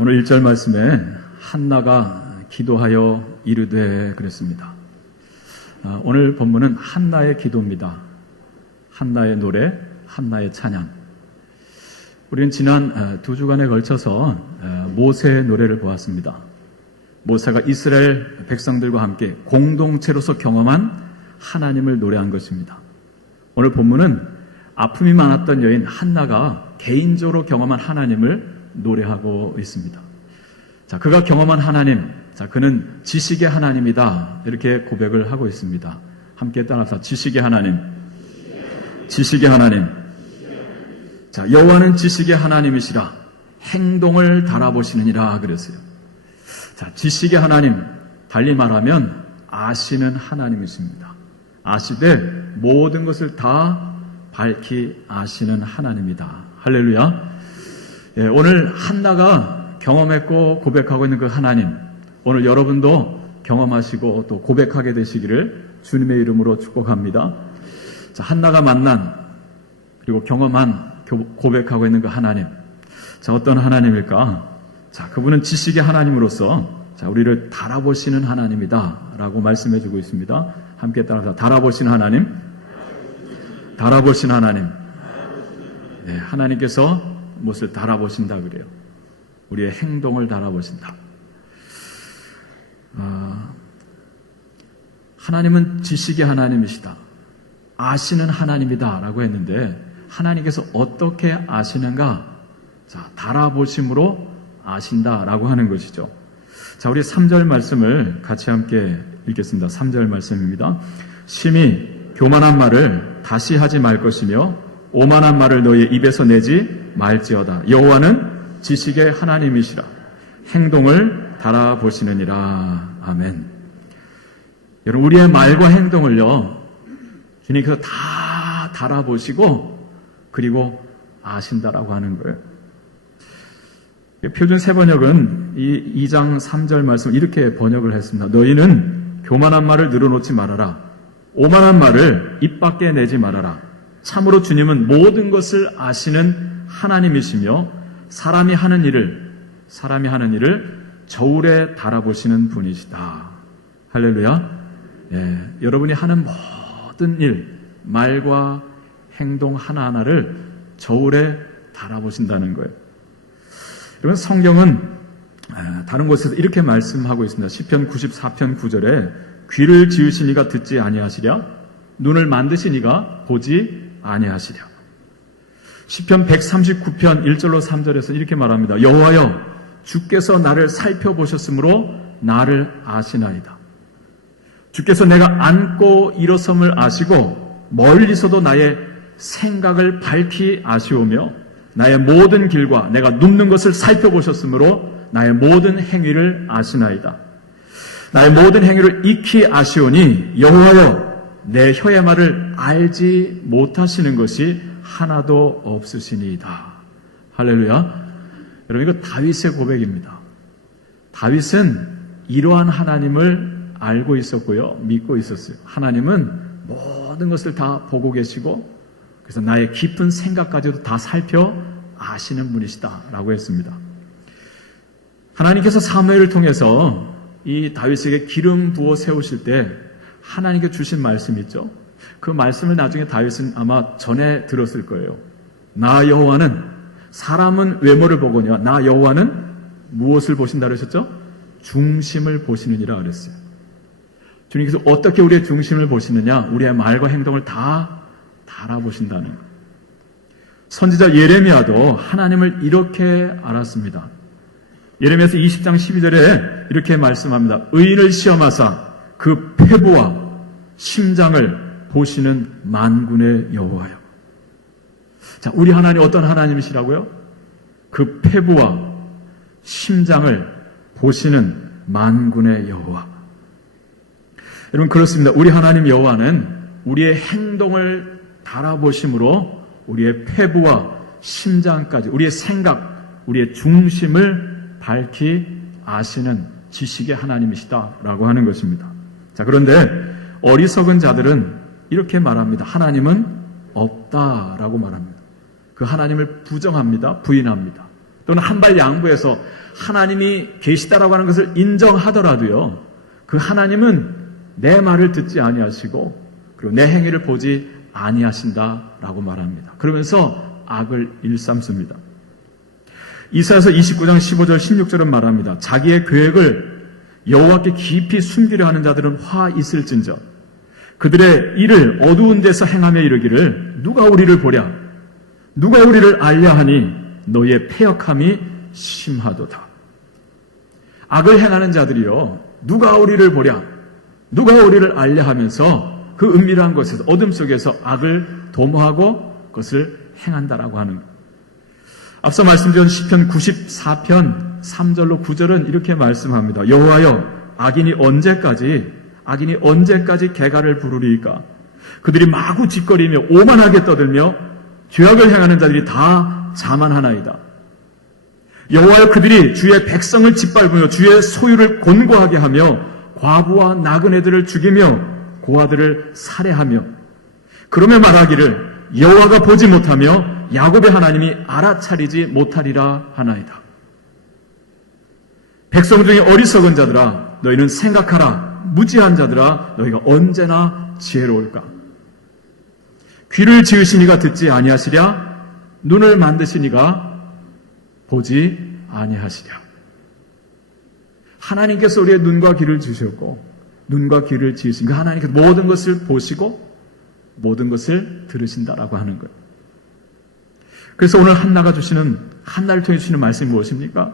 오늘 1절 말씀에 한나가 기도하여 이르되 그랬습니다. 오늘 본문은 한나의 기도입니다. 한나의 노래, 한나의 찬양. 우리는 지난 2주간에 걸쳐서 모세의 노래를 보았습니다. 모세가 이스라엘 백성들과 함께 공동체로서 경험한 하나님을 노래한 것입니다. 오늘 본문은 아픔이 많았던 여인 한나가 개인적으로 경험한 하나님을 노래하고 있습니다. 자, 그가 경험한 하나님, 자, 그는 지식의 하나님이다. 이렇게 고백을 하고 있습니다. 함께 따라서 지식의 하나님, 지식의 하나님. 자, 여호와는 지식의 하나님이시라 행동을 달아보시느니라 그랬어요. 자, 지식의 하나님, 달리 말하면 아시는 하나님이십니다. 아시되 모든 것을 다 밝히 아시는 하나님이다. 할렐루야. 예, 오늘 한나가 경험했고 고백하고 있는 그 하나님, 오늘 여러분도 경험하시고 또 고백하게 되시기를 주님의 이름으로 축복합니다. 자, 한나가 만난 그리고 경험한 고백하고 있는 그 하나님, 자, 어떤 하나님일까? 자, 그분은 지식의 하나님으로서 자, 우리를 달아보시는 하나님이다 라고 말씀해주고 있습니다. 함께 따라서 달아보시는 하나님, 달아보시는 하나님. 네, 하나님께서 무엇을 달아보신다 그래요. 우리의 행동을 달아보신다. 하나님은 지식의 하나님이시다. 아시는 하나님이다 라고 했는데 하나님께서 어떻게 아시는가? 자, 달아보심으로 아신다라고 하는 것이죠. 자, 우리 3절 말씀을 같이 함께 읽겠습니다. 3절 말씀입니다. 심히 교만한 말을 다시 하지 말 것이며 오만한 말을 너희의 입에서 내지 말지어다. 여호와는 지식의 하나님이시라 행동을 달아보시느니라. 아멘. 여러분, 우리의 말과 행동을요 주님께서 다 달아보시고 그리고 아신다라고 하는 거예요. 표준 세번역은 이 2장 3절 말씀 이렇게 번역을 했습니다. 너희는 교만한 말을 늘어놓지 말아라. 오만한 말을 입 밖에 내지 말아라. 참으로 주님은 모든 것을 아시는 하나님이시며 사람이 하는 일을 저울에 달아보시는 분이시다. 할렐루야. 예, 여러분이 하는 모든 일, 말과 행동 하나하나를 저울에 달아보신다는 거예요. 여러분, 성경은 다른 곳에서 이렇게 말씀하고 있습니다. 시편 94편 9절에 귀를 지으신 이가 듣지 아니하시랴, 눈을 만드신 이가 보지 아니하시랴. 시편 139편 1절로 3절에서 이렇게 말합니다. 여호와여, 주께서 나를 살펴보셨으므로 나를 아시나이다. 주께서 내가 앉고 일어섬을 아시고 멀리서도 나의 생각을 밝히 아시오며 나의 모든 길과 내가 눕는 것을 살펴보셨으므로 나의 모든 행위를 아시나이다. 나의 모든 행위를 익히 아시오니 여호와여, 내 혀의 말을 알지 못하시는 것이 하나도 없으시니이다. 할렐루야. 여러분, 이거 다윗의 고백입니다. 다윗은 이러한 하나님을 알고 있었고요, 믿고 있었어요. 하나님은 모든 것을 다 보고 계시고 그래서 나의 깊은 생각까지도 다 살펴 아시는 분이시다 라고 했습니다. 하나님께서 사무엘을 통해서 이 다윗에게 기름 부어 세우실 때 하나님께 주신 말씀이 있죠. 그 말씀을 나중에 다윗은 아마 전에 들었을 거예요. 나 여호와는, 사람은 외모를 보거니와 나 여호와는 무엇을 보신다 그러셨죠? 중심을 보시느니라 그랬어요. 주님께서 어떻게 우리의 중심을 보시느냐? 우리의 말과 행동을 다 알아보신다는 거예요. 선지자 예레미야도 하나님을 이렇게 알았습니다. 예레미야서 20장 12절에 이렇게 말씀합니다. 의인을 시험하사 그 폐부와 심장을 보시는 만군의 여호와여. 자, 우리 하나님 어떤 하나님이시라고요? 그 폐부와 심장을 보시는 만군의 여호와. 여러분, 그렇습니다. 우리 하나님 여호와는 우리의 행동을 달아보심으로 우리의 폐부와 심장까지, 우리의 생각, 우리의 중심을 밝히 아시는 지식의 하나님이시다라고 하는 것입니다. 자, 그런데 어리석은 자들은 이렇게 말합니다. 하나님은 없다라고 말합니다. 그 하나님을 부정합니다. 부인합니다. 또는 한 발 양보해서 하나님이 계시다라고 하는 것을 인정하더라도요, 그 하나님은 내 말을 듣지 아니하시고 그리고 내 행위를 보지 아니하신다라고 말합니다. 그러면서 악을 일삼습니다. 이사야서 29장 15절 16절은 말합니다. 자기의 계획을 여호와께 깊이 숨기려 하는 자들은 화 있을진저 그들의 일을 어두운 데서 행하며 이르기를 누가 우리를 보랴 누가 우리를 알려 하니 너의 패역함이 심하도다. 악을 행하는 자들이요 누가 우리를 보랴 누가 우리를 알려 하면서 그 은밀한 곳에서 어둠 속에서 악을 도모하고 그것을 행한다라고 하는 것. 앞서 말씀드린 시편 94편 3절로 9절은 이렇게 말씀합니다. 여호와여 악인이 언제까지 개가를 부르리이까 그들이 마구 짓거리며 오만하게 떠들며 죄악을 행하는 자들이 다 자만하나이다. 여호와여 그들이 주의 백성을 짓밟으며 주의 소유를 곤고하게 하며 과부와 나그네들을 죽이며 고아들을 살해하며 그러며 말하기를 여호와가 보지 못하며 야곱의 하나님이 알아차리지 못하리라 하나이다. 백성 중에 어리석은 자들아 너희는 생각하라. 무지한 자들아 너희가 언제나 지혜로울까. 귀를 지으시니가 듣지 아니하시랴 눈을 만드시니가 보지 아니하시랴. 하나님께서 우리의 눈과 귀를 주셨고 눈과 귀를 지으시니까 하나님께서 모든 것을 보시고 모든 것을 들으신다라고 하는 거예요. 그래서 오늘 한나가 주시는 한나를 통해 주시는 말씀이 무엇입니까?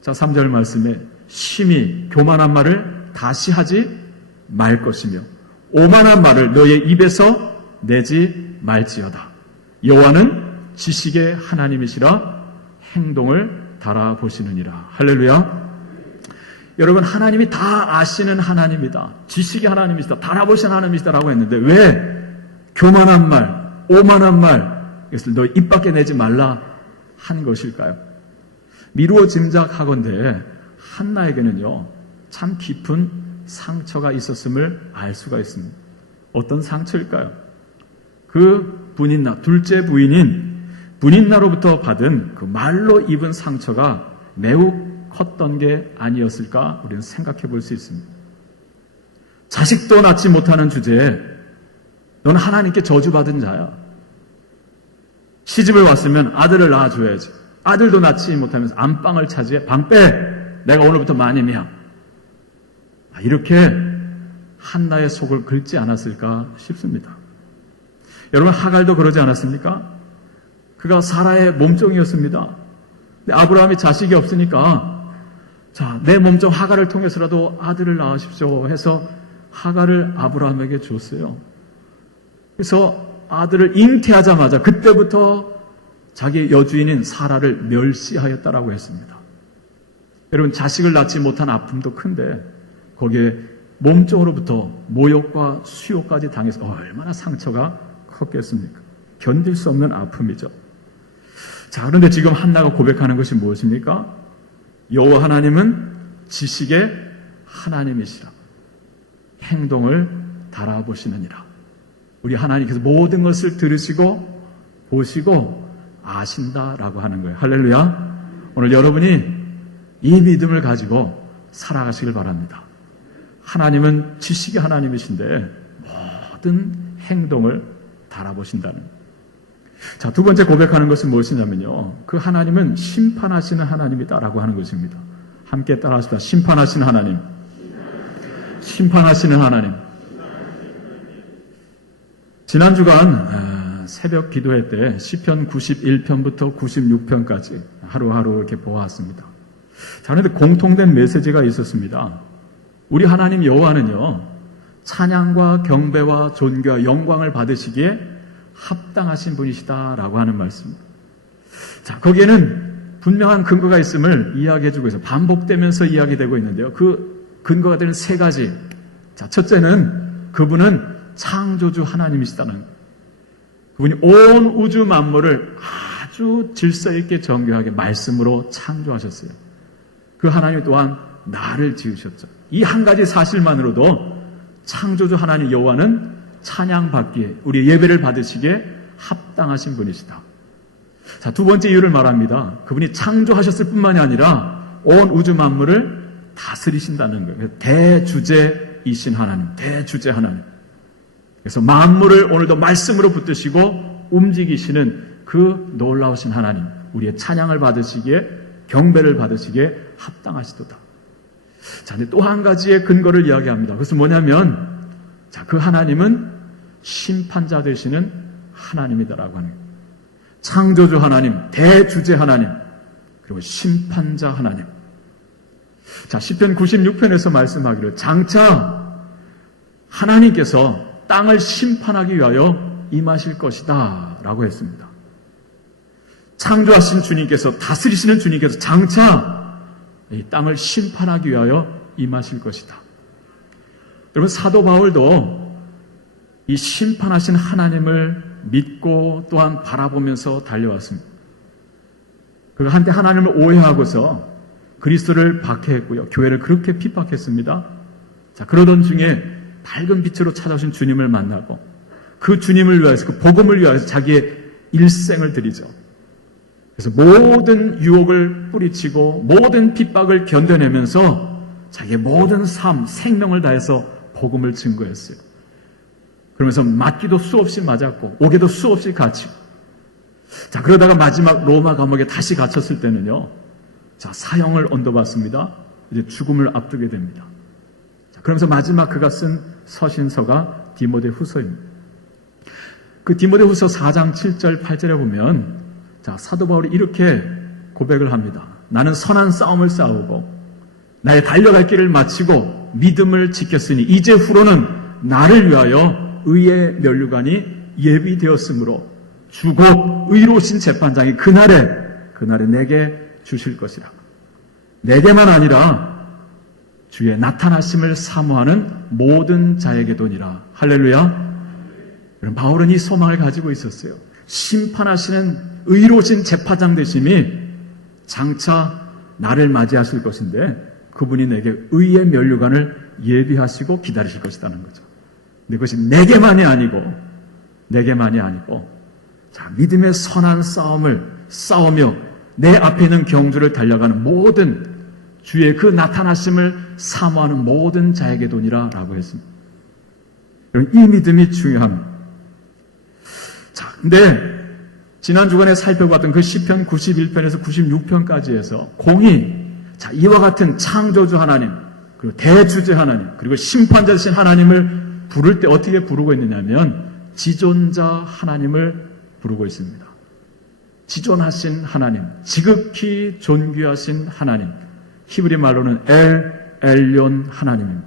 자, 3절 말씀에 심히 교만한 말을 다시 하지 말 것이며 오만한 말을 너의 입에서 내지 말지어다. 여호와는 지식의 하나님이시라 행동을 달아보시느니라. 할렐루야. 여러분 하나님이 다 아시는 하나님이다. 지식의 하나님이시다. 달아보시는 하나님이시다라고 했는데 왜 교만한 말, 오만한 말 이것을 너 입 밖에 내지 말라 한 것일까요? 미루어 짐작하건대 한나에게는요 참 깊은 상처가 있었음을 알 수가 있습니다. 어떤 상처일까요? 그 분인나 둘째 부인인 분인나로부터 받은 그 말로 입은 상처가 매우 컸던 게 아니었을까 우리는 생각해 볼 수 있습니다. 자식도 낳지 못하는 주제에 너는 하나님께 저주받은 자야. 시집을 왔으면 아들을 낳아줘야지. 아들도 낳지 못하면서 안방을 차지해. 방 빼! 내가 오늘부터 마님이야. 이렇게 한나의 속을 긁지 않았을까 싶습니다. 여러분 하갈도 그러지 않았습니까? 그가 사라의 몸종이었습니다. 근데 아브라함이 자식이 없으니까 자, 내 몸종 하갈을 통해서라도 아들을 낳으십시오 해서 하갈을 아브라함에게 줬어요. 그래서 아들을 잉태하자마자 그때부터 자기 여주인인 사라를 멸시하였다라고 했습니다. 여러분 자식을 낳지 못한 아픔도 큰데 거기에 몸종으로부터 모욕과 수욕까지 당해서 얼마나 상처가 컸겠습니까? 견딜 수 없는 아픔이죠. 자, 그런데 지금 한나가 고백하는 것이 무엇입니까? 여호와 하나님은 지식의 하나님이시라. 행동을 달아보시느니라. 우리 하나님께서 모든 것을 들으시고 보시고 아신다라고 하는 거예요. 할렐루야. 오늘 여러분이 이 믿음을 가지고 살아가시길 바랍니다. 하나님은 지식의 하나님이신데 모든 행동을 달아보신다는 거예요. 자, 두 번째 고백하는 것은 무엇이냐면요. 그 하나님은 심판하시는 하나님이다라고 하는 것입니다. 함께 따라하십시다. 심판하시는 하나님. 심판하시는 하나님. 지난 주간 새벽 기도회 때 시편 91편부터 96편까지 하루하루 이렇게 보았습니다. 자, 그런데 공통된 메시지가 있었습니다. 우리 하나님 여호와는요, 찬양과 경배와 존귀와 영광을 받으시기에 합당하신 분이시다라고 하는 말씀. 자, 거기에는 분명한 근거가 있음을 이야기해주고 있어요. 반복되면서 이야기되고 있는데요. 그 근거가 되는 세 가지. 자, 첫째는 그분은 창조주 하나님이시다는 거예요. 그분이 온 우주 만물을 아주 질서 있게 정교하게 말씀으로 창조하셨어요. 그 하나님 또한 나를 지으셨죠. 이 한 가지 사실만으로도 창조주 하나님 여호와는 찬양받기에 우리 예배를 받으시기에 합당하신 분이시다. 자, 두 번째 이유를 말합니다. 그분이 창조하셨을 뿐만이 아니라 온 우주 만물을 다스리신다는 거예요. 대주제이신 하나님, 대주제 하나님. 그래서 만물을 오늘도 말씀으로 붙드시고 움직이시는 그 놀라우신 하나님, 우리의 찬양을 받으시기에, 경배를 하시기에 합당하시도다. 자, 근데 또 한 가지의 근거를 이야기합니다. 그것은 뭐냐면, 자, 그 하나님은 심판자 되시는 하나님이다라고 하는 거예요. 창조주 하나님, 대주제 하나님, 그리고 심판자 하나님. 자, 시편 96편에서 말씀하기를 장차 하나님께서 땅을 심판하기 위하여 임하실 것이다 라고 했습니다. 창조하신 주님께서, 다스리시는 주님께서 장차 이 땅을 심판하기 위하여 임하실 것이다. 여러분, 사도 바울도 이 심판하신 하나님을 믿고 또한 바라보면서 달려왔습니다. 그가 한때 하나님을 오해하고서 그리스도를 박해했고요. 교회를 그렇게 핍박했습니다. 자, 그러던 중에 밝은 빛으로 찾아오신 주님을 만나고 그 주님을 위하여서, 그 복음을 위하여서 자기의 일생을 드리죠. 그래서 모든 유혹을 뿌리치고 모든 핍박을 견뎌내면서 자기의 모든 삶, 생명을 다해서 복음을 증거했어요. 그러면서 맞기도 수없이 맞았고 옥에도 수없이 갇히고, 자, 그러다가 마지막 로마 감옥에 다시 갇혔을 때는요, 자, 사형을 언도받습니다. 이제 죽음을 앞두게 됩니다. 자, 그러면서 마지막 그가 쓴 서신서가 디모데후서입니다. 그 디모데후서 4장 7절 8절에 보면, 자, 사도 바울이 이렇게 고백을 합니다. 나는 선한 싸움을 싸우고 나의 달려갈 길을 마치고 믿음을 지켰으니 이제 후로는 나를 위하여 의의 면류관이 예비되었으므로 주 곧 의로우신 재판장이 그날에 내게 주실 것이라. 내게만 아니라 주의 나타나심을 사모하는 모든 자에게도니라. 할렐루야. 그럼 바울은 이 소망을 가지고 있었어요. 심판하시는 의로우신 재판장 되심이 장차 나를 맞이하실 것인데 그분이 내게 의의 면류관을 예비하시고 기다리실 것이라는 거죠. 근데 그것이 내게만이 아니고 자, 믿음의 선한 싸움을 싸우며 내 앞에 있는 경주를 달려가는 모든 주의 그 나타나심을 사모하는 모든 자에게도니라 라고 했습니다. 이 믿음이 중요합니다. 자, 근데 지난 주간에 살펴봤던 그 시편 91편에서 96편까지 해서 공히, 자, 이와 같은 창조주 하나님, 그리고 대주제 하나님, 그리고 심판자이신 하나님을 부를 때 어떻게 부르고 있느냐면 지존자 하나님을 부르고 있습니다. 지존하신 하나님, 지극히 존귀하신 하나님, 히브리 말로는 엘yon 하나님입니다.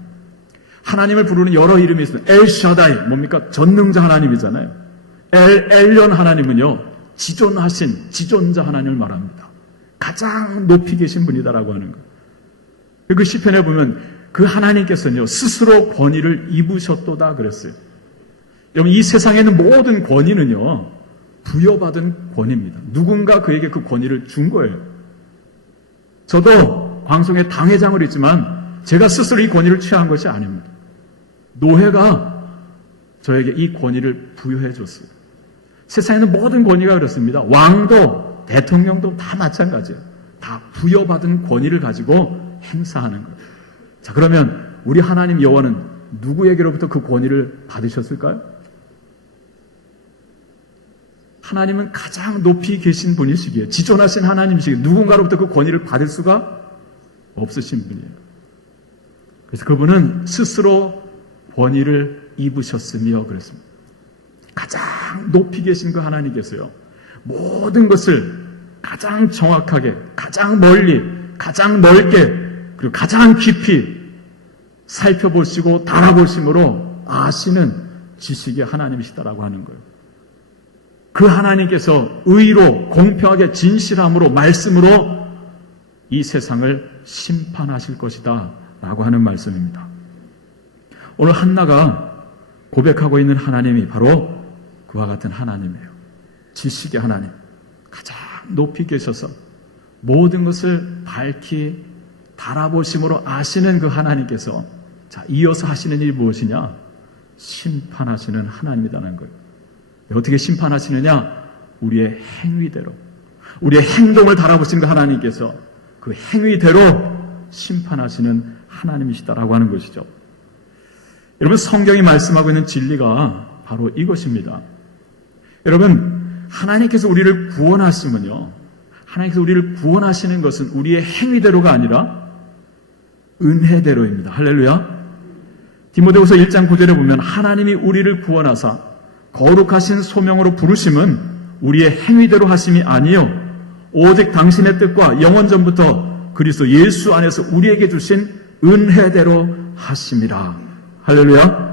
하나님을 부르는 여러 이름이 있어요. 엘샤다이, 뭡니까? 전능자 하나님이잖아요. 엘yon 하나님은요, 지존하신, 지존자 하나님을 말합니다. 가장 높이 계신 분이다라고 하는 거예요. 그 시편에 보면 그 하나님께서는요, 스스로 권위를 입으셨도다 그랬어요. 여러분, 이 세상에 있는 모든 권위는요, 부여받은 권위입니다. 누군가 그에게 그 권위를 준 거예요. 저도 광송의 당회장을 했지만 제가 스스로 이 권위를 취한 것이 아닙니다. 노회가 저에게 이 권위를 부여해 줬어요. 세상에 있는 모든 권위가 그렇습니다. 왕도 대통령도 다 마찬가지예요. 다 부여받은 권위를 가지고 행사하는 거예요. 자, 그러면 우리 하나님 여호와는 누구에게로부터 그 권위를 받으셨을까요? 하나님은 가장 높이 계신 분이시기에, 지존하신 하나님이시기에 누군가로부터 그 권위를 받을 수가 없으신 분이에요. 그래서 그분은 스스로 권위를 입으셨으며 그랬습니다. 가장 높이 계신 그 하나님께서요, 모든 것을 가장 정확하게, 가장 멀리, 가장 넓게, 그리고 가장 깊이 살펴보시고 달아보심으로 아시는 지식의 하나님이시다라고 하는 거예요. 그 하나님께서 의로, 공평하게, 진실함으로, 말씀으로 이 세상을 심판하실 것이다 라고 하는 말씀입니다. 오늘 한나가 고백하고 있는 하나님이 바로 그와 같은 하나님이에요. 지식의 하나님, 가장 높이 계셔서 모든 것을 밝히 달아보심으로 아시는 그 하나님께서, 자, 이어서 하시는 일이 무엇이냐? 심판하시는 하나님이라는 거예요. 어떻게 심판하시느냐? 우리의 행위대로, 우리의 행동을 달아보신 그 하나님께서 그 행위대로 심판하시는 하나님이시다라고 하는 것이죠. 여러분, 성경이 말씀하고 있는 진리가 바로 이것입니다. 여러분, 하나님께서 우리를 구원하시면요, 하나님께서 우리를 구원하시는 것은 우리의 행위대로가 아니라 은혜대로입니다. 할렐루야. 디모데후서 1장 9절에 보면 하나님이 우리를 구원하사 거룩하신 소명으로 부르심은 우리의 행위대로 하심이 아니요 오직 당신의 뜻과 영원 전부터 그리스도 예수 안에서 우리에게 주신 은혜대로 하심이라. 할렐루야.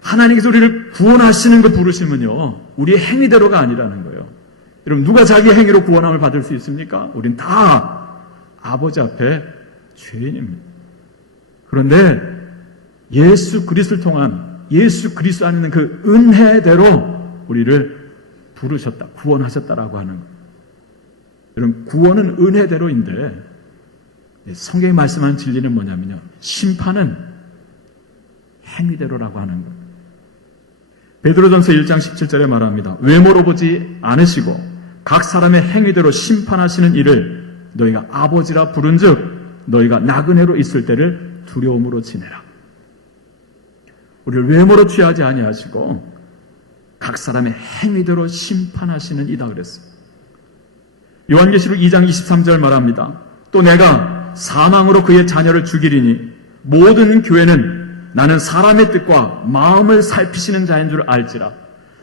하나님께서 우리를 구원하시는 그 부르심은요, 우리의 행위대로가 아니라는 거예요. 여러분, 누가 자기 행위로 구원함을 받을 수 있습니까? 우린 다 아버지 앞에 죄인입니다. 그런데 예수 그리스도를 통한 예수 그리스도 안에 있는 그 은혜대로 우리를 부르셨다, 구원하셨다라고 하는 거예요. 여러분, 구원은 은혜대로인데 성경이 말씀하는 진리는 뭐냐면요, 심판은 행위대로라고 하는 거예요. 베드로전서 1장 17절에 말합니다. 외모로 보지 않으시고 각 사람의 행위대로 심판하시는 이를 너희가 아버지라 부른즉 너희가 나그네로 있을 때를 두려움으로 지내라. 우리를 외모로 취하지 아니하시고 각 사람의 행위대로 심판하시는 이다 그랬어요. 요한계시록 2장 23절 말합니다. 또 내가 사망으로 그의 자녀를 죽이리니 모든 교회는 나는 사람의 뜻과 마음을 살피시는 자인 줄 알지라.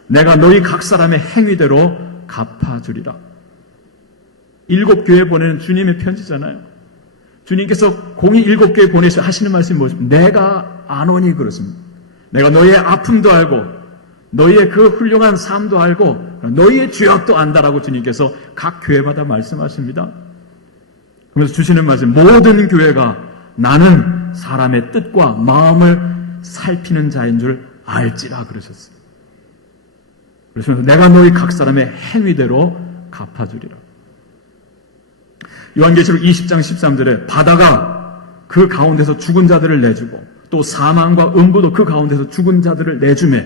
내가 너희 각 사람의 행위대로 갚아주리라. 7교회 보내는 주님의 편지잖아요. 주님께서 공의 7교회 보내셔 하시는 말씀이 무엇입니까? 내가 아노니 그렇습니다. 내가 너희의 아픔도 알고 너희의 그 훌륭한 삶도 알고 너희의 죄악도 안다라고 주님께서 각 교회마다 말씀하십니다. 그러면서 주시는 말씀, 모든 교회가 나는 사람의 뜻과 마음을 살피는 자인 줄 알지라 그러셨어요. 그래서 내가 너희 각 사람의 행위대로 갚아주리라. 요한계시록 20장 13절에 바다가 그 가운데서 죽은 자들을 내주고 또 사망과 음부도 그 가운데서 죽은 자들을 내주매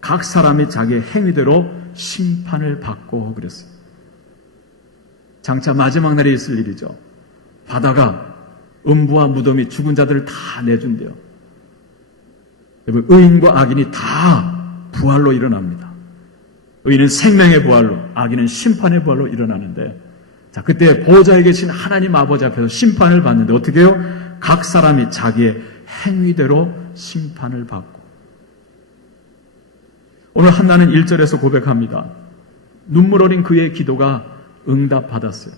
각 사람이 자기의 행위대로 심판을 받고 그랬어요. 장차 마지막 날에 있을 일이죠. 바다가 음부와 무덤이 죽은 자들을 다 내준대요. 여러분, 의인과 악인이 다 부활로 일어납니다. 의인은 생명의 부활로, 악인은 심판의 부활로 일어나는데, 자, 그때 보호자에 계신 하나님 아버지 앞에서 심판을 받는데 어떻게 해요? 각 사람이 자기의 행위대로 심판을 받고. 오늘 한나는 1절에서 고백합니다. 눈물 어린 그의 기도가 응답받았어요.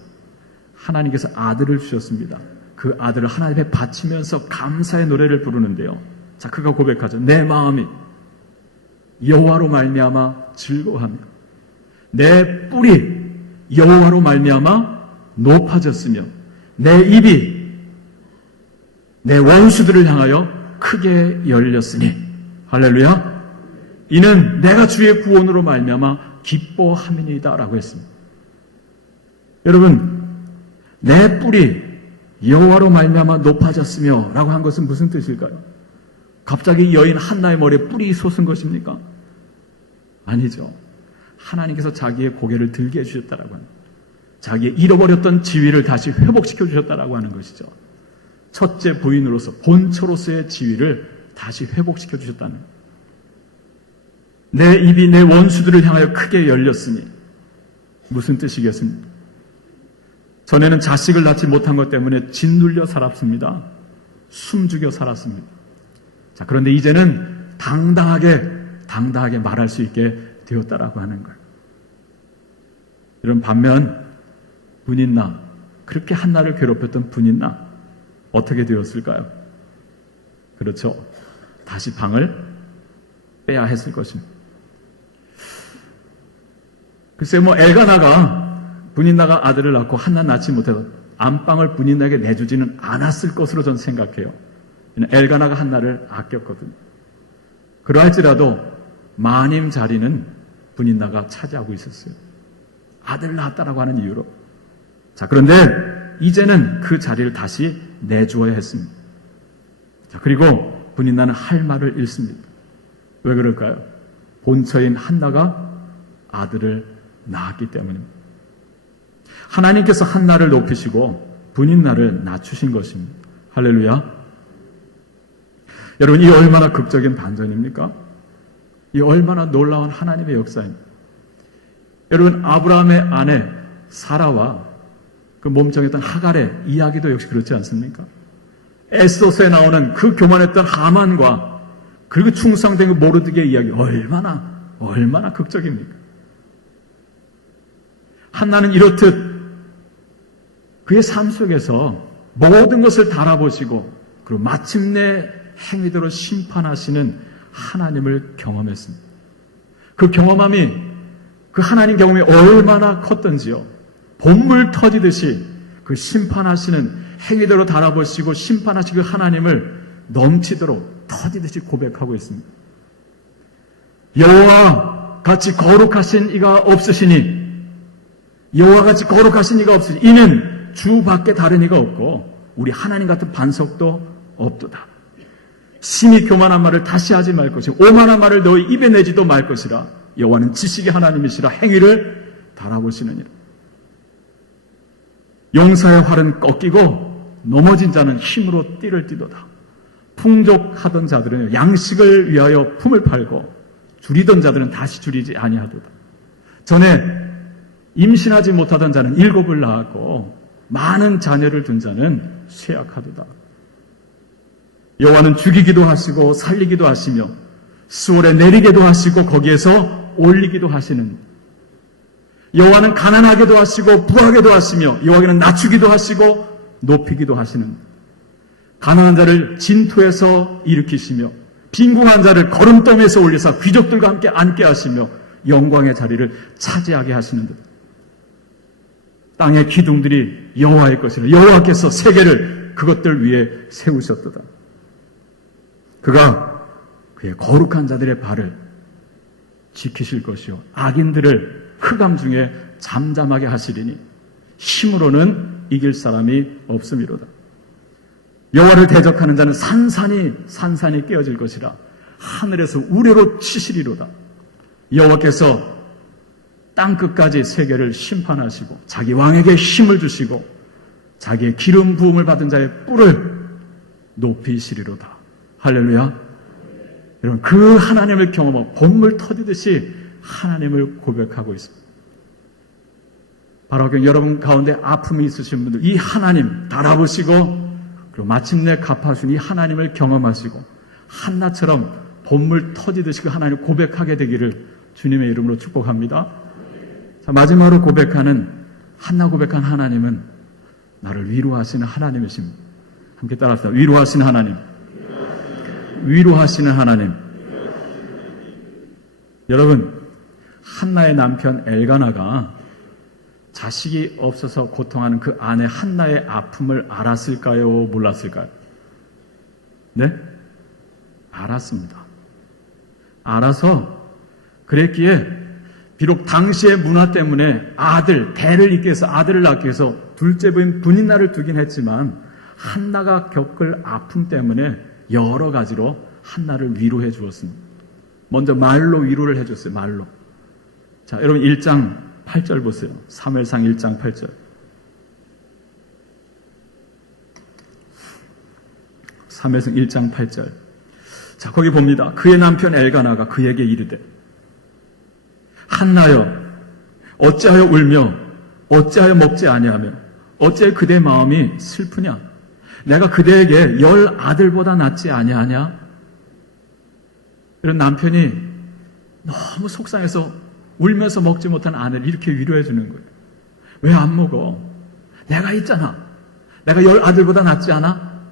하나님께서 아들을 주셨습니다. 그 아들을 하나님 앞에 바치면서 감사의 노래를 부르는데요. 자, 그가 고백하죠. 내 마음이 여호와로 말미암아 즐거워하며 내 뿔이 여호와로 말미암아 높아졌으며 내 입이 내 원수들을 향하여 크게 열렸으니 할렐루야. 이는 내가 주의 구원으로 말미암아 기뻐함이니이다라고 했습니다. 여러분, 내 뿔이 여호와로 말미암아 높아졌으며 라고 한 것은 무슨 뜻일까요? 갑자기 여인 한나의 머리에 뿔이 솟은 것입니까? 아니죠. 하나님께서 자기의 고개를 들게 해주셨다라고 하는, 자기의 잃어버렸던 지위를 다시 회복시켜 주셨다라고 하는 것이죠. 첫째 부인으로서, 본처로서의 지위를 다시 회복시켜 주셨다는 거예요. 내 입이 내 원수들을 향하여 크게 열렸으니 무슨 뜻이겠습니까? 전에는 자식을 낳지 못한 것 때문에 짓눌려 살았습니다. 숨죽여 살았습니다. 자, 그런데 이제는 당당하게 말할 수 있게 되었다라고 하는 거예요. 이런 반면 분인나, 그렇게 한나를 괴롭혔던 분인나 어떻게 되었을까요? 그렇죠. 다시 방을 빼야 했을 것입니다. 글쎄, 엘가나가 분인나가 아들을 낳고 한나 낳지 못해서 안방을 분인나에게 내주지는 않았을 것으로 저는 생각해요. 엘가나가 한나를 아꼈거든요. 그러할지라도 마님 자리는 분인나가 차지하고 있었어요. 아들을 낳았다라고 하는 이유로. 자, 그런데 이제는 그 자리를 다시 내주어야 했습니다. 자, 그리고 분인나는 할 말을 잃습니다. 왜 그럴까요? 본처인 한나가 아들을 낳았기 때문입니다. 하나님께서 한나를 높이시고 분인나를 낮추신 것입니다. 할렐루야. 여러분, 이 얼마나 극적인 반전입니까? 이 얼마나 놀라운 하나님의 역사입니다. 여러분, 아브라함의 아내 사라와 그 몸정했던 하갈의 이야기도 역시 그렇지 않습니까? 에스더서에 나오는 그 교만했던 하만과 그리고 충성된 그 모르드게의 이야기 얼마나 극적입니까? 한나는 이렇듯 그의 삶 속에서 모든 것을 달아보시고 그리고 마침내 행위대로 심판하시는 하나님을 경험했습니다. 그 경험함이 그 하나님 경험이 얼마나 컸던지요. 본물 터지듯이 그 심판하시는 행위대로 달아보시고 심판하시고 하나님을 넘치도록 터지듯이 고백하고 있습니다. 여호와 같이 거룩하신 이가 없으시니 여호와 같이 거룩하신 이가 없으시니 이는 주밖에 다른 이가 없고 우리 하나님 같은 반석도 없도다. 심히 교만한 말을 다시 하지 말 것이요 오만한 말을 너희 입에 내지도 말 것이라. 여호와는 지식의 하나님이시라 행위를 달아보시느니라. 용사의 활은 꺾이고 넘어진 자는 힘으로 띠를 띠도다. 풍족하던 자들은 양식을 위하여 품을 팔고 줄이던 자들은 다시 줄이지 아니하도다. 전에 임신하지 못하던 자는 7을 낳았고 많은 자녀를 둔 자는 쇠약하도다. 여호와는 죽이기도 하시고 살리기도 하시며 수월에 내리게도 하시고 거기에서 올리기도 하시는, 여호와는 가난하게도 하시고 부하게도 하시며 여호와께는 낮추기도 하시고 높이기도 하시는, 가난한 자를 진토에서 일으키시며 빈궁한 자를 거름더미에서 올리사 귀족들과 함께 앉게 하시며 영광의 자리를 차지하게 하시는 듯. 땅의 기둥들이 여호와의 것이라. 여호와께서 세계를 그것들 위에 세우셨도다. 그가 그의 거룩한 자들의 발을 지키실 것이요 악인들을 흑암 중에 잠잠하게 하시리니 힘으로는 이길 사람이 없음이로다. 여호와를 대적하는 자는 산산이 깨어질 것이라. 하늘에서 우레로 치시리로다. 여호와께서 땅 끝까지 세계를 심판하시고 자기 왕에게 힘을 주시고 자기의 기름 부음을 받은 자의 뿔을 높이시리로다. 할렐루야. 여러분, 그 하나님을 경험하고 본물 터지듯이 하나님을 고백하고 있습니다. 바로 여러분 가운데 아픔이 있으신 분들, 이 하나님 달아보시고 그리고 마침내 갚아주신 이 하나님을 경험하시고 한나처럼 본물 터지듯이 그 하나님을 고백하게 되기를 주님의 이름으로 축복합니다. 자, 마지막으로 한나 고백한 하나님은 나를 위로하시는 하나님이십니다. 함께 따라합시다. 위로하시는 하나님. 위로하시는 하나님. 여러분, 한나의 남편 엘가나가 자식이 없어서 고통하는 그 아내 한나의 아픔을 알았을까요? 몰랐을까요? 네? 알았습니다. 알아서 그랬기에 비록 당시의 문화 때문에 대를 잇게 해서 아들을 낳기 위해서 둘째 부인 분인나를 두긴 했지만 한나가 겪을 아픔 때문에 여러 가지로 한나를 위로해 주었습니다. 먼저 말로 위로를 해줬어요. 말로. 자, 여러분 1장 8절 보세요. 사무엘상 1장 8절. 사무엘상 1장 8절. 자, 거기 봅니다. 그의 남편 엘가나가 그에게 이르되 한나여 어찌하여 울며 어찌하여 먹지 아니하며 어찌하여 그대 마음이 슬프냐? 내가 그대에게 10 아들보다 낫지 아니하냐? 이런 남편이 너무 속상해서 울면서 먹지 못한 아내를 이렇게 위로해 주는 거예요. 왜 안 먹어? 내가 있잖아. 내가 10 아들보다 낫지 않아?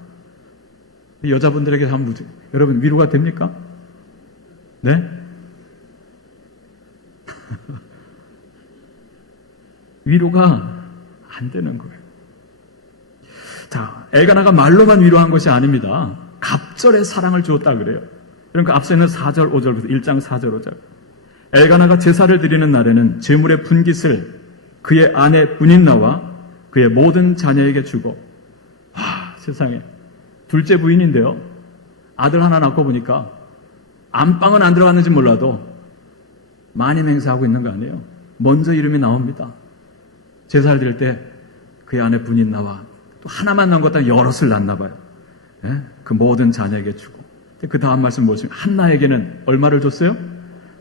여자분들에게 한번 묻죠. 여러분 위로가 됩니까? 네? 위로가 안 되는 거예요. 자, 엘가나가 말로만 위로한 것이 아닙니다. 갑절의 사랑을 주었다 그래요. 그러니까 앞서 있는 4절, 5절부터 1장 4절, 5절. 엘가나가 제사를 드리는 날에는 제물의 분깃을 그의 아내 분인나와 그의 모든 자녀에게 주고, 세상에 둘째 부인인데요. 아들 하나 낳고 보니까 안방은 안 들어갔는지 몰라도 많이 맹세하고 있는 거 아니에요. 먼저 이름이 나옵니다. 제사를 드릴 때 그의 아내 분인나와 또 하나만 낳은 것도 아니고 여럿을 낳나 봐요. 예? 그 모든 자녀에게 주고. 그 다음 말씀 보시면 한나에게는 얼마를 줬어요?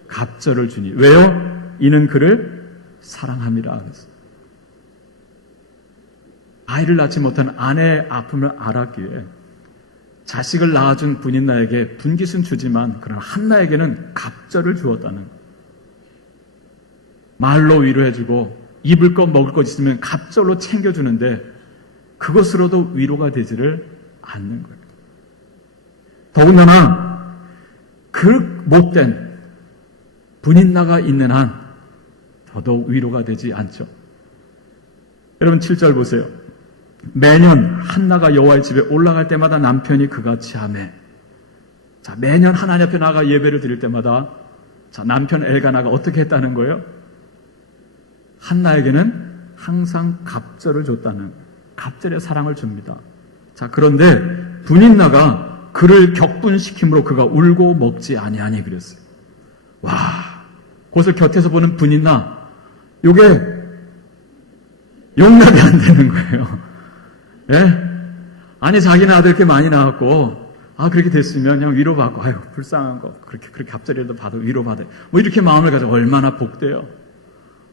갑절을 주니. 왜요? 이는 그를 사랑함이라. 아이를 낳지 못한 아내의 아픔을 알았기에 자식을 낳아준 분인나에게 분깃은 주지만 그러나 한나에게는 갑절을 주었다는 거예요. 말로 위로해주고 입을 것 먹을 것 있으면 갑절로 챙겨주는데 그것으로도 위로가 되지를 않는 거예요. 더군다나 그 못된 분인나가 있는 한 더더욱 위로가 되지 않죠. 여러분 7절 보세요. 매년 한나가 여호와의 집에 올라갈 때마다 남편이 그같이 하매. 자, 매년 하나님 앞에 나가 예배를 드릴 때마다 자, 남편 엘가나가 어떻게 했다는 거예요? 한나에게는 항상 갑절을 줬다는, 갑절의 사랑을 줍니다. 자, 그런데 분인나가 그를 격분시킴으로 그가 울고 먹지 아니하니 그랬어요. 와, 그것을 곁에서 보는 분인나, 요게 용납이 안 되는 거예요. 예? 아니, 자기는 아들 이렇게 많이 낳았고, 그렇게 됐으면 그냥 위로받고, 아유, 불쌍한 거, 그렇게 갑절이라도 받아, 위로받아. 뭐 이렇게 마음을 가지고 얼마나 복돼요.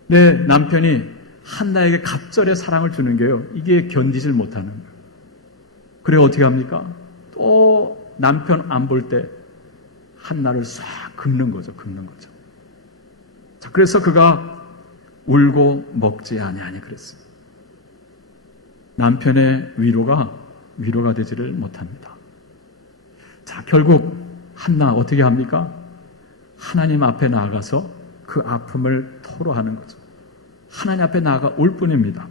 내 남편이 한나에게 갑절의 사랑을 주는 게요, 이게 견디질 못하는 거예요. 그래, 어떻게 합니까? 또 남편 안 볼 때 한나를 싹 긁는 거죠. 자, 그래서 그가 울고 먹지 아니하니 그랬어요. 남편의 위로가 되지를 못합니다. 자, 결국 한나 어떻게 합니까? 하나님 앞에 나아가서 그 아픔을 토로하는 거죠. 하나님 앞에 나아가 올 뿐입니다.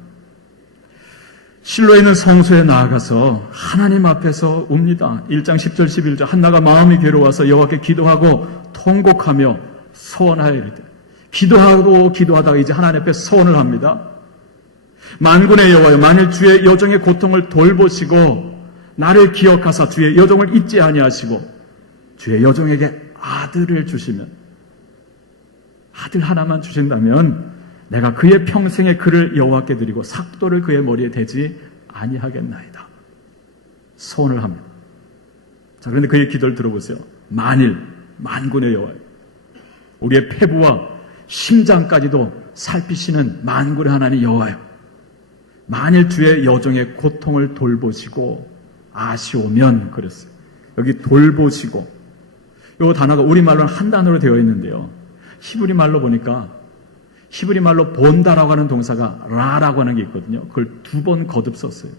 실로에 있는 성소에 나아가서 하나님 앞에서 웁니다. 1장 10절 11절 한나가 마음이 괴로워서 여호와께 기도하고 통곡하며 소원하여 이르되. 기도하다가 이제 하나님 앞에 소원을 합니다. 만군의 여호와여, 만일 주의 여종의 고통을 돌보시고 나를 기억하사 주의 여종을 잊지 아니하시고 주의 여종에게 아들을 주시면, 아들 하나만 주신다면 내가 그의 평생에 그를 여호와께 드리고 삭도를 그의 머리에 대지 아니하겠나이다. 소원을 합니다. 자, 그런데 그의 기도를 들어보세요. 만군의 여호와여, 우리의 폐부와 심장까지도 살피시는 만군의 하나님 여호와여, 만일 주의 여종의 고통을 돌보시고 아시오면 그랬어요. 여기 돌보시고, 이 단어가 우리말로는 한 단어로 되어 있는데요, 히브리 말로 보니까 히브리 말로 본다라고 하는 동사가 라라고 하는 게 있거든요. 그걸 2번 거듭 썼어요.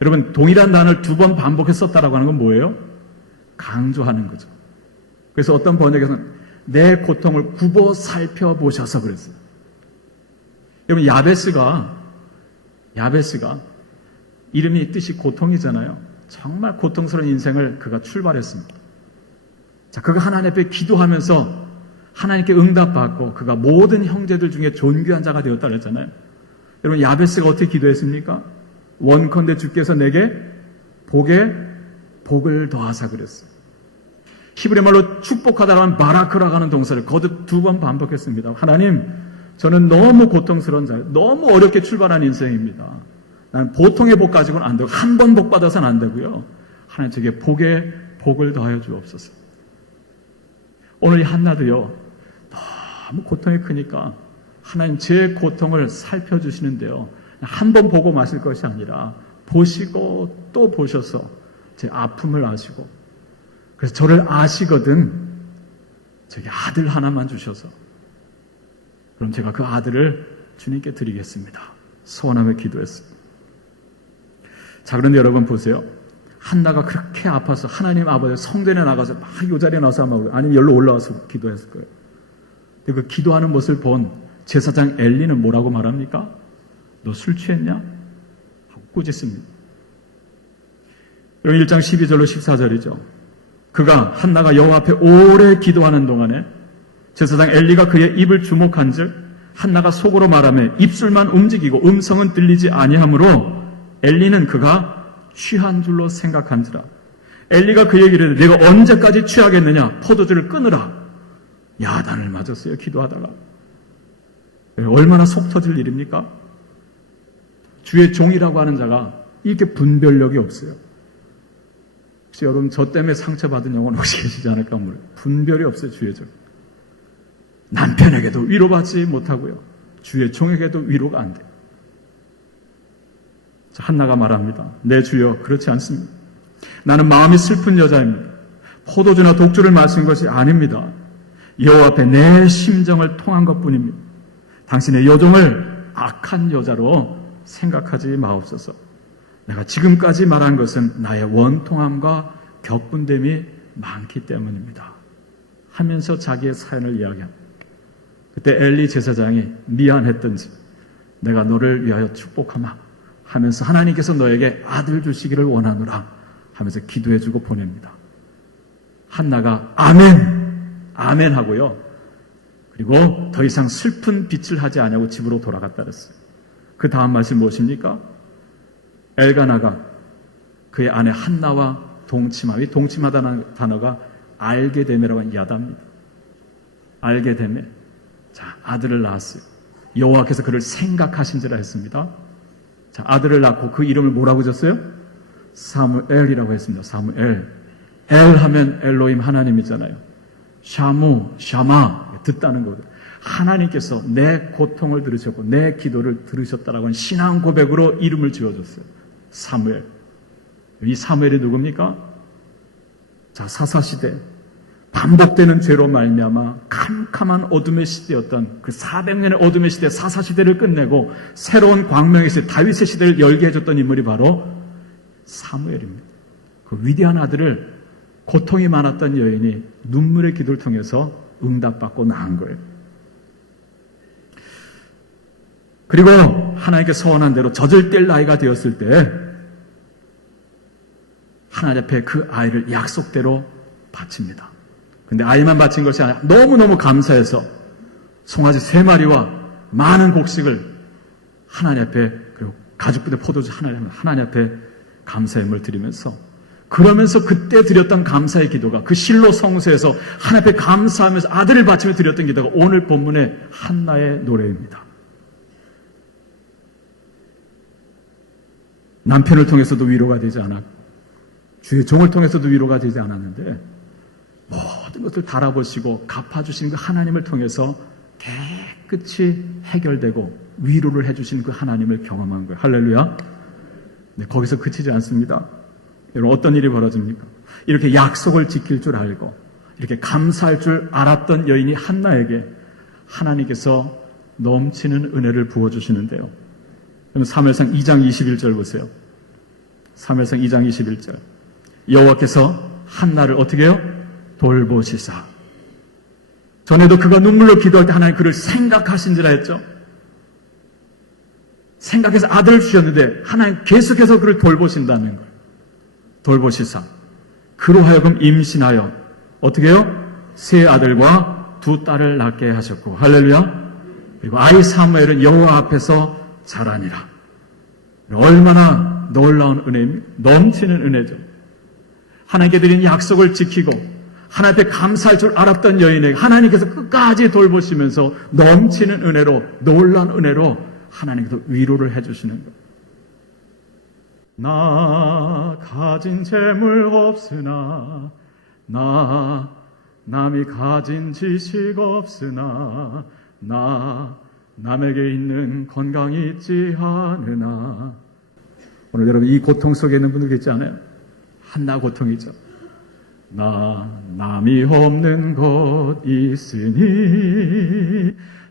여러분, 동일한 단어를 2번 반복해서 썼다라고 하는 건 뭐예요? 강조하는 거죠. 그래서 어떤 번역에서는 내 고통을 굽어 살펴보셔서 그랬어요. 여러분, 야베스가 이름이 뜻이 고통이잖아요. 정말 고통스러운 인생을 그가 출발했습니다. 자, 그가 하나님 앞에 기도하면서 하나님께 응답받고 그가 모든 형제들 중에 존귀한 자가 되었다 그랬잖아요. 여러분, 야베스가 어떻게 기도했습니까? 원컨대 주께서 내게 복을 더하사 그랬어요. 히브리 말로 축복하다라고 하는 바라크라고 하는 동사를 거듭 2번 반복했습니다. 하나님, 저는 너무 고통스러운 자예요. 너무 어렵게 출발한 인생입니다. 난 보통의 복 가지고는 안 되고 한 번 복 받아서는 안 되고요. 하나님, 저에게 복을 더하여 주옵소서. 오늘 이 한나도요, 너무 고통이 크니까 하나님 제 고통을 살펴주시는데요, 한 번 보고 마실 것이 아니라 보시고 또 보셔서 제 아픔을 아시고, 그래서 저를 아시거든 제게 아들 하나만 주셔서 그럼 제가 그 아들을 주님께 드리겠습니다. 소원하며 기도했습니다. 자, 그런데 여러분 보세요. 한나가 그렇게 아파서 하나님 아버지 성전에 나가서 막 이 자리에 나와서 아니면 여기로 올라와서 기도했을 거예요. 근데 그 기도하는 모습을 본 제사장 엘리는 뭐라고 말합니까? 너 술 취했냐? 하고 꾸짖습니다. 여기 1장 12절로 14절이죠. 그가 한나가 여호와 앞에 오래 기도하는 동안에 제사장 엘리가 그의 입을 주목한즉 한나가 속으로 말하며 입술만 움직이고 음성은 들리지 아니하므로 엘리는 그가 취한 줄로 생각한지라. 엘리가 그에게 이르되 내가 언제까지 취하겠느냐? 포도주를 끊으라. 야단을 맞았어요, 기도하다가. 얼마나 속 터질 일입니까? 주의 종이라고 하는 자가 이렇게 분별력이 없어요. 혹시 여러분 저 때문에 상처받은 영혼 혹시 계시지 않을까 모르겠어요. 분별이 없어요. 주의 종. 남편에게도 위로받지 못하고요. 주의 종에게도 위로가 안 돼요. 한나가 말합니다. 내 주여, 그렇지 않습니다. 나는 마음이 슬픈 여자입니다. 포도주나 독주를 마신 것이 아닙니다. 여호와 앞에 내 심정을 통한 것뿐입니다. 당신의 여종을 악한 여자로 생각하지 마옵소서. 내가 지금까지 말한 것은 나의 원통함과 격분됨이 많기 때문입니다. 하면서 자기의 사연을 이야기합니다. 그때 엘리 제사장이 미안했던지 내가 너를 위하여 축복하마 하면서 하나님께서 너에게 아들 주시기를 원하노라 하면서 기도해주고 보냅니다. 한나가 아멘, 아멘 하고요. 그리고 더 이상 슬픈 빛을 하지 않냐고 집으로 돌아갔다 그랬어요. 그 다음 말씀 무엇입니까? 엘가나가 그의 아내 한나와 동침하며, 동침하다는 단어가 알게 되매라고 하는 야다입니다. 알게 되매. 자, 아들을 낳았어요. 여호와께서 그를 생각하신지라 했습니다. 자, 아들을 낳고 그 이름을 뭐라고 줬어요? 사무엘이라고 했습니다. 사무엘. 엘 하면 엘로힘 하나님이잖아요. 샤무, 샤마 듣다는 거거든요. 하나님께서 내 고통을 들으셨고 내 기도를 들으셨다라고 하는 신앙 고백으로 이름을 지어줬어요. 사무엘. 이 사무엘이 누굽니까? 자, 사사시대 반복되는 죄로 말미암아 캄캄한 어둠의 시대였던 그 400년의 어둠의 시대 사사시대를 끝내고 새로운 광명의 시대 다윗의 시대를 열게 해줬던 인물이 바로 사무엘입니다. 그 위대한 아들을 고통이 많았던 여인이 눈물의 기도를 통해서 응답받고 낳은 거예요. 그리고 하나님께 서원한 대로 젖을 뗄 나이가 되었을 때 하나님 앞에 그 아이를 약속대로 바칩니다. 근데 아이만 바친 것이 아니라 너무너무 감사해서 송아지 3마리와 많은 곡식을 하나님 앞에, 그리고 가죽부대 포도주 하나님 앞에 감사의 힘을 드리면서, 그러면서 그때 드렸던 감사의 기도가 그 실로 성소에서 하나님 앞에 감사하면서 아들을 바치며 드렸던 기도가 오늘 본문의 한나의 노래입니다. 남편을 통해서도 위로가 되지 않았고 주의 종을 통해서도 위로가 되지 않았는데 모든 것을 달아보시고 갚아주신 그 하나님을 통해서 깨끗이 해결되고 위로를 해주신 그 하나님을 경험한 거예요. 할렐루야. 네, 거기서 그치지 않습니다. 여러분, 어떤 일이 벌어집니까? 이렇게 약속을 지킬 줄 알고 이렇게 감사할 줄 알았던 여인이 한나에게 하나님께서 넘치는 은혜를 부어주시는데요. 그럼 사무엘상 2장 21절 보세요. 사무엘상 2장 21절. 여호와께서 한나를 어떻게 해요? 돌보시사. 전에도 그가 눈물로 기도할 때 하나님 그를 생각하신지라 했죠. 생각해서 아들을 주셨는데 하나님 계속해서 그를 돌보신다는 거예요. 돌보시사. 그로 하여금 임신하여 어떻게 해요? 3 아들과 2 딸을 낳게 하셨고, 할렐루야. 그리고 아이 사무엘은 여호와 앞에서 자라니라. 얼마나 놀라운 은혜입니까? 넘치는 은혜죠. 하나님께 드린 약속을 지키고 하나님 앞에 감사할 줄 알았던 여인에게 하나님께서 끝까지 돌보시면서 넘치는 은혜로, 놀라운 은혜로 하나님께서 위로를 해주시는 것. 나 가진 재물 없으나, 나 남이 가진 지식 없으나, 나 남에게 있는 건강이 있지 않으나. 오늘 여러분 이 고통 속에 있는 분들 있지 않아요? 한나 고통이죠. 나 남이 없는 것 있으니,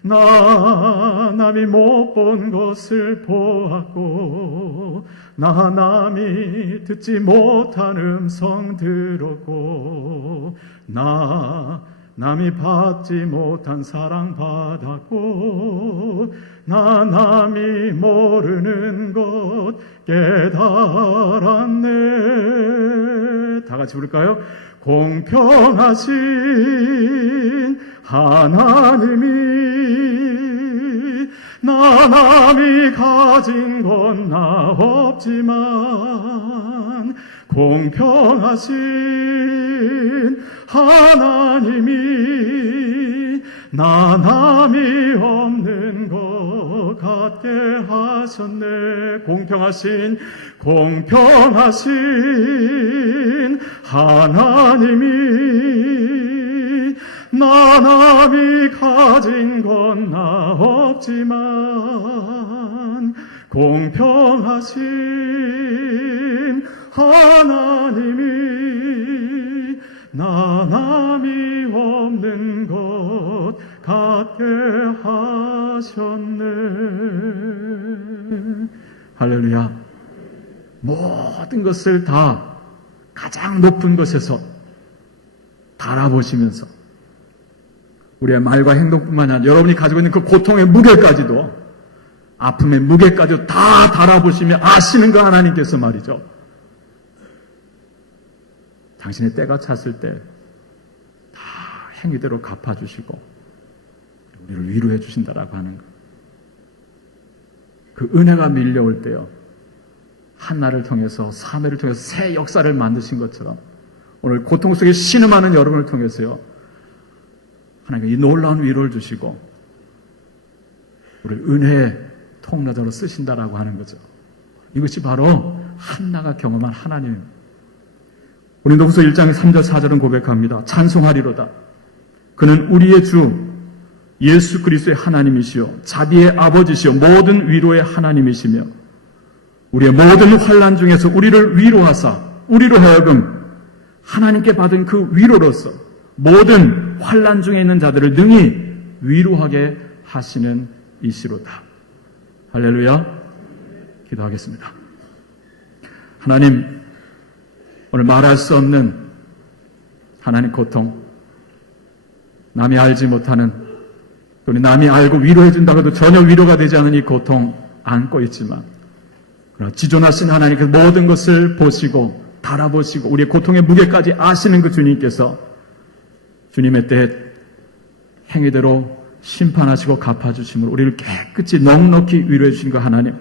나 남이 못 본 것을 보았고, 나 남이 듣지 못한 음성 들었고, 나 남이 받지 못한 사랑 받았고, 나 남이 모르는 것 깨달았네. 다 같이 부를까요? 공평하신 하나님이 나 남이 가진 건 나 없지만 공평하신 하나님이 나 남이 없는 것 갖게 하셨네. 공평하신 하나님이 나 남이 가진 건 나 없지만 공평하신 하나님이 나 남이 없는 것 갖게 하셨네. 할렐루야. 모든 것을 다 가장 높은 곳에서 달아보시면서 우리의 말과 행동뿐만 아니라 여러분이 가지고 있는 그 고통의 무게까지도, 아픔의 무게까지도 다 달아보시며 아시는 그 하나님께서 말이죠, 당신의 때가 찼을 때 다 행위대로 갚아주시고 우리를 위로해 주신다라고 하는 것. 그 은혜가 밀려올 때요, 한나를 통해서, 사매를 통해서 새 역사를 만드신 것처럼 오늘 고통 속에 신음하는 여러분을 통해서요, 하나님께 이 놀라운 위로를 주시고 우리를 은혜의 통로자로 쓰신다라고 하는 거죠. 이것이 바로 한나가 경험한 하나님입니다. 우리 고린도후서 1장 3절 4절은 고백합니다. 찬송하리로다. 그는 우리의 주 예수 그리스도의 하나님이시요 자비의 아버지시요 모든 위로의 하나님이시며 우리의 모든 환난 중에서 우리를 위로하사 우리로 하여금 하나님께 받은 그 위로로서 모든 환난 중에 있는 자들을 능히 위로하게 하시는 이시로다. 할렐루야. 기도하겠습니다. 하나님, 오늘 말할 수 없는 하나님 고통, 남이 알지 못하는, 또는 남이 알고 위로해 준다고 해도 전혀 위로가 되지 않은 이 고통 안고 있지만, 그러나 지존하신 하나님께서 모든 것을 보시고 달아보시고 우리의 고통의 무게까지 아시는 그 주님께서 주님의 때에 행위대로 심판하시고 갚아주심으로 우리를 깨끗이 넉넉히 위로해 주신 그 하나님,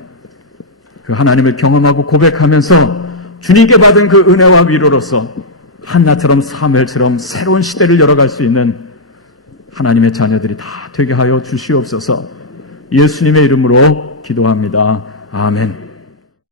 그 하나님을 경험하고 고백하면서 주님께 받은 그 은혜와 위로로서 한나처럼 사무엘처럼 새로운 시대를 열어갈 수 있는 하나님의 자녀들이 다 되게 하여 주시옵소서. 예수님의 이름으로 기도합니다. 아멘.